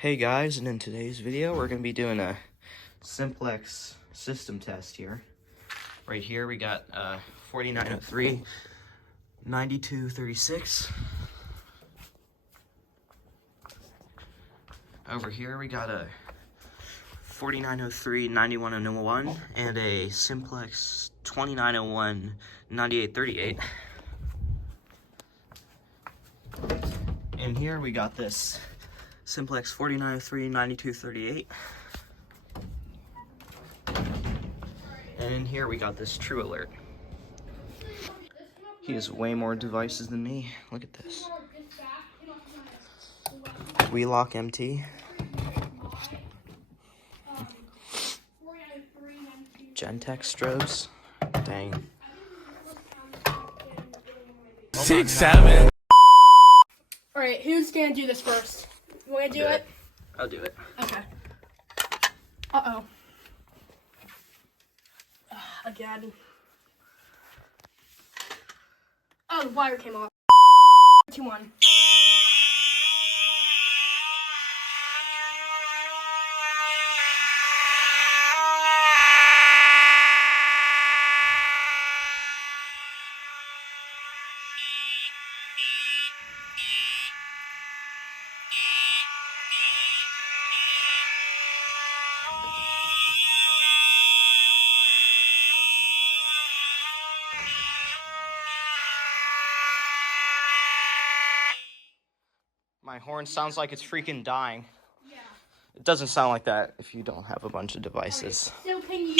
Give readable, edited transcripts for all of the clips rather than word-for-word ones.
Hey guys, and in today's video we're going to be doing a Simplex system test here. Right here we got 4903 9236. Over here we got a 4903 9101 and a Simplex 2901 9838. And here we got this Simplex 4903 9238. And in here we got this True Alert. He has way more devices than me. Look at this. Wheelock MT. Gentex strobes. Dang. 6, 7. Alright, who's gonna do this first? You wanna do it? I'll do it. Okay. Uh-oh. Again. Oh, the wire came off. 2-1. My horn sounds like it's freaking dying. Yeah. It doesn't sound like that if you don't have a bunch of devices. So can you...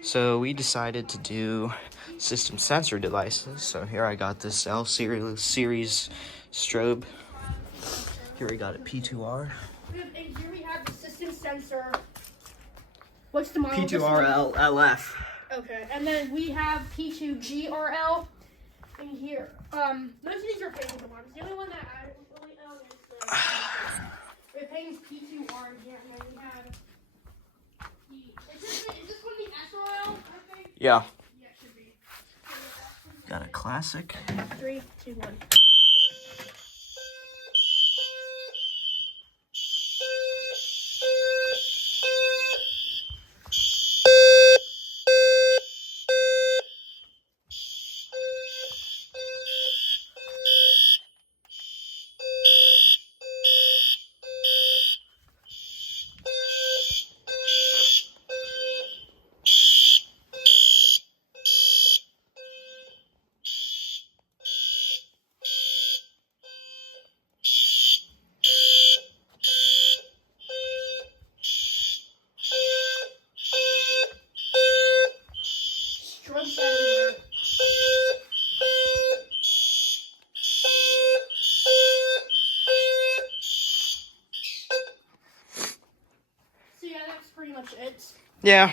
So we decided to do system sensor devices. So here I got this L series strobe. Here we got a P2R. And here we have the system sensor. What's the model? P2R LF. Okay, and then we have P2GRL in here. Most of these are painted ones. The only one that I really own is the paint's P2R in here, and then we have is this one the SRL, I think? Yeah. Yeah, it should be. Got a classic. 3, 2, 1. Strokes everywhere. So yeah, that's pretty much it. Yeah.